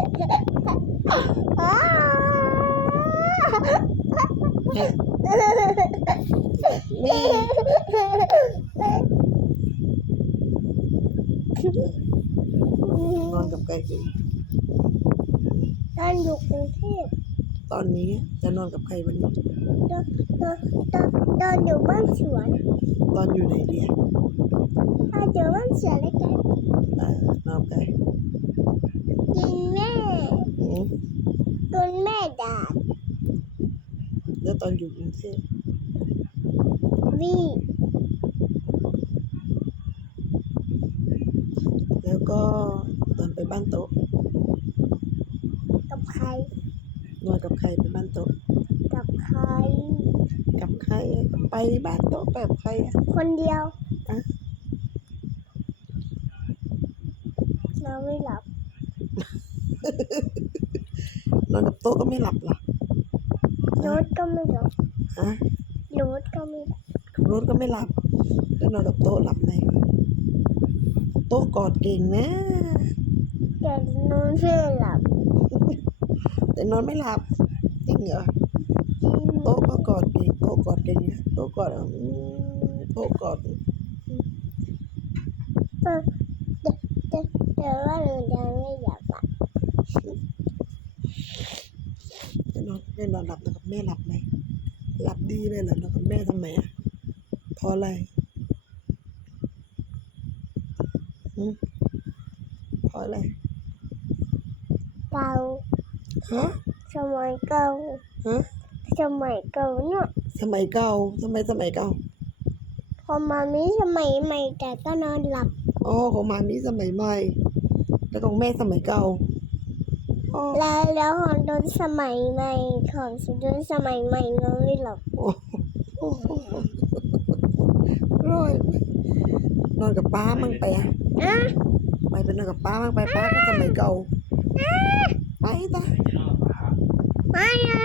นอนกับใครกันตอนอยู่กรุงเทพตอนนี้จะนอนกับใครวันนี้ ตอนตอนตอนตอนอยู่บ้านสวน ตอนอยู่ไหนเดียถ้าอยู่บ้านสวนแล้วกันเออนอนกับใคร กินแม่ อื มกินแม่ด่าแล้วตอนอยู่กรุงเทพวี่แล้วก็ตอนไปบ้านโต๊ะกับใครนอนกับใครไปบ้านโต๊ะกับใคร กับใครไปบ้านโต๊ะไปกับใครอะคนเดียวอะนอนไม่หลับ นอนกับโต๊ะก็ไม่หลับเหรอรถก็ไม่หลับฮะรถก็ไม่หลับขับรถก็ไม่หลับแล้วนอนกับโต๊ะหลับไหนโต๊ะกอดเก่งนะแต่นอนไม่หลับ แต่นอนไม่หลับจริงเหรอโต๊ะก็กอดเก่งโต๊ะกอดเก่งนะโต๊ะกอดอืมโต๊ะกอดแต่แต่แต่แต่ว่าหนูจะไม่หลับอะ จะ นอนไม่นอนหลับนอนกับแม่หลับไหมหลับดีเลยเหรอนอนกับแม่ทำไมอะเพราะอะไรหืมเพราะอะไรเก่าฮะสมัยเก่าฮะสมัยเก่าเนี่ยสมัยเก่าทำไมสมัยเก่าพอมามีสมัยใหม่แต่ก็นอนหลับอ๋อของมามีสมัยใหม่แล้วของแม่สมัยเก่าอ๋อ แล้วแล้วของดนสมัยใหม่ของสุดนสมัยใหม่น้อยหรอกนอนนอนกับป้ามั่งไปอะไปไปนอนกับป้ามั่งไปป้าก็สมัยเก่าไปจ้ะไม่เอา